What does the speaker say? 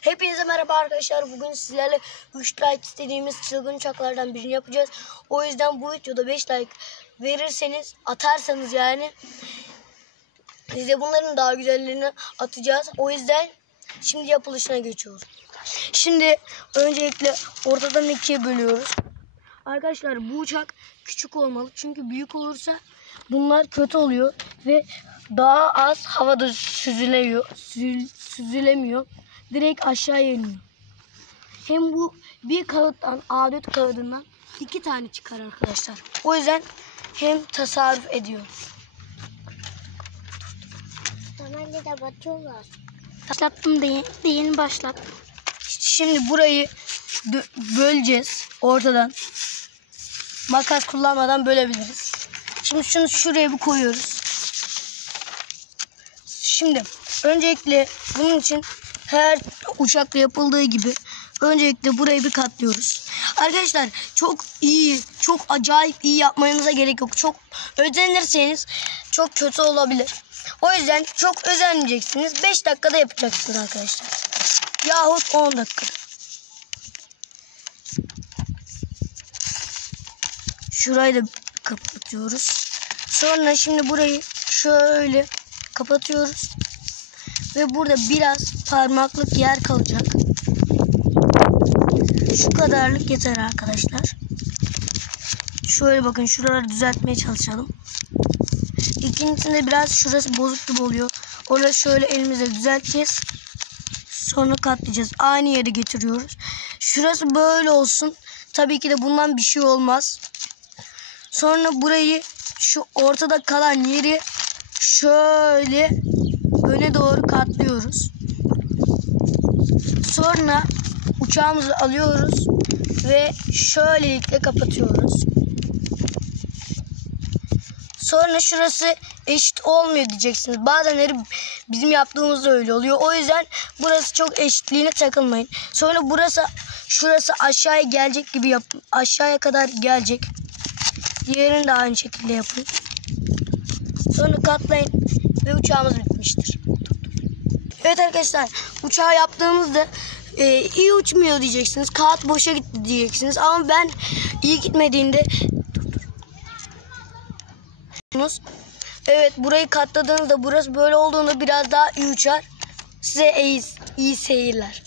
Hepinize merhaba arkadaşlar. Bugün sizlerle 3 like istediğimiz çılgın uçaklardan birini yapacağız. O yüzden bu videoda 5 like verirseniz, atarsanız yani size bunların daha güzellerini atacağız. O yüzden şimdi yapılışına geçiyoruz. Şimdi öncelikle ortadan ikiye bölüyoruz. Arkadaşlar bu uçak küçük olmalı. Çünkü büyük olursa bunlar kötü oluyor ve daha az havada süzülemiyor. Direkt aşağıya iniyor. Hem bu bir kağıttan, A4 kağıdından 2 tane çıkar arkadaşlar. O yüzden hem tasarruf ediyor. Normalde de batıyorlar. Başlattım yeni başlattım. Şimdi burayı böleceğiz ortadan. Makas kullanmadan bölebiliriz. Şimdi şunu şuraya bir koyuyoruz. Şimdi öncelikle bunun için her uçakta yapıldığı gibi öncelikle burayı bir katlıyoruz. Arkadaşlar çok iyi, çok acayip iyi yapmanıza gerek yok. Çok özenirseniz çok kötü olabilir. O yüzden çok özenmeyeceksiniz. 5 dakikada yapacaksınız arkadaşlar. Yahut 10 dakikada. Şurayı da kapatıyoruz. Sonra şimdi burayı şöyle kapatıyoruz. Ve burada biraz parmaklık yer kalacak. Şu kadarlık yeter arkadaşlar. Şöyle bakın, şuraları düzeltmeye çalışalım. İkincisinde biraz şurası bozuk gibi oluyor. Orada şöyle elimizle düzelteceğiz. Sonra katlayacağız. Aynı yere getiriyoruz. Şurası böyle olsun. Tabii ki de bundan bir şey olmaz. Sonra burayı, şu ortada kalan yeri şöyle öne doğru katlıyoruz. Sonra uçağımızı alıyoruz ve şöylelikle kapatıyoruz. Sonra şurası eşit olmuyor diyeceksiniz. Bazenleri bizim yaptığımızda öyle oluyor. O yüzden burası çok eşitliğine takılmayın. Sonra şurası aşağıya gelecek gibi yapın. Aşağıya kadar gelecek. Diğerini de aynı şekilde yapın. Sonra katlayın ve uçağımız bitmiştir. Evet arkadaşlar, uçağı yaptığımızda iyi uçmuyor diyeceksiniz. Kağıt boşa gitti diyeceksiniz. Ama ben iyi gitmediğinde evet, burayı katladığınızda, burası böyle olduğunda biraz daha iyi uçar. Size iyi seyirler.